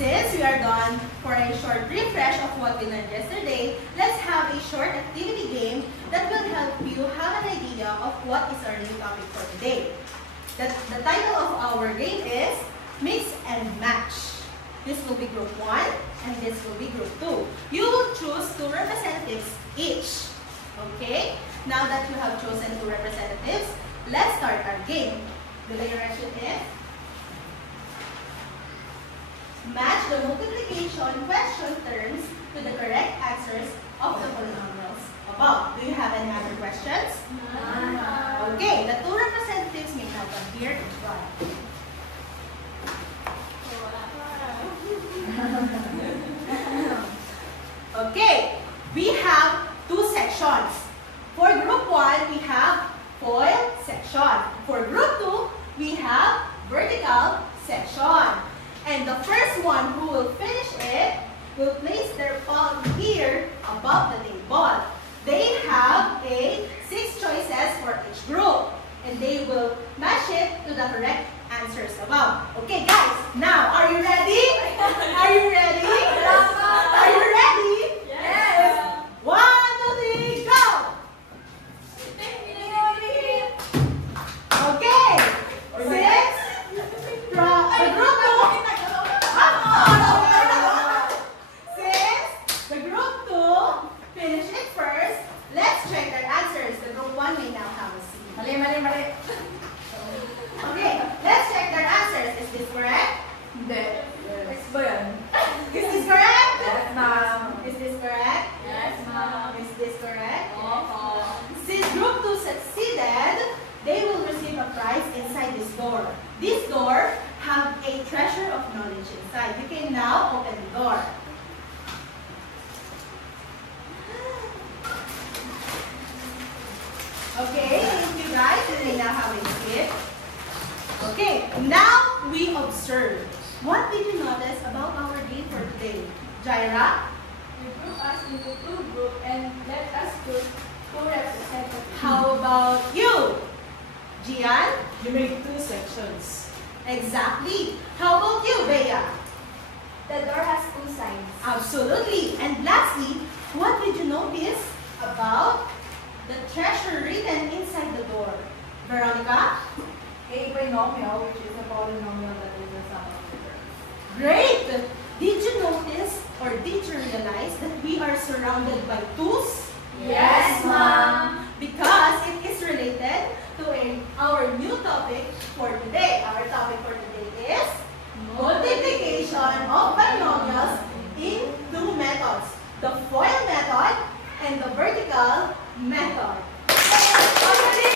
Since we are done for a short refresh of what we learned yesterday, let's have a short activity game that will help you have an idea of what is our new topic for today. The title of our game is Mix and Match. This will be group 1 and this will be group 2. You will choose 2 representatives each. Okay? Now that you have chosen 2 representatives, let's start our game. The direction is match the multiplication question terms to the correct answers of the polynomials above. Do you have any other questions? No. Okay, the 2 representatives may now come here and try. Okay, we have 2 sections. For group 1, we have foil section. For group 2, we have vertical section. And the first one who will finish it will place their palm here above the table. They have 6 choices for each group. And they will match it to the correct answers above. Okay guys, now are you ready? Are you ready? Are you ready? Yes! 1, 2, 3, go! Okay, 6 from the group 2. Since the group 2 finished it first, let's check their answers. The group 1 may now have a seat. Mali. Okay, let's check their answers. Is this correct? Hindi. Yes ba yan? Is this correct? Yes, ma'am. Is this correct? Yes, ma'am. Is this correct? Oo. Since group 2 succeeded, they will receive a prize inside this door. This door have a treasure of knowledge inside. You can now open the door. Okay, thank you guys. You may now have a seat. Okay, now we observe. What did you notice about our game for today? Jaira? You group us into 2 groups and let us choose 2 representatives. How about you? Gian? You make 2 sections. Exactly. How about you, Bea? The door has 2 sides. Absolutely. And lastly, what did you notice about the treasure written inside the door? Veronica? A binomial, which is a polynomial that is the sum of the terms. Great! Did you notice or did you realize that we are surrounded by 2's? Yes, ma'am. Because it is related to our new topic for today. Our topic for today is multiplication of binomials in 2 methods. The FOIL method and the vertical method.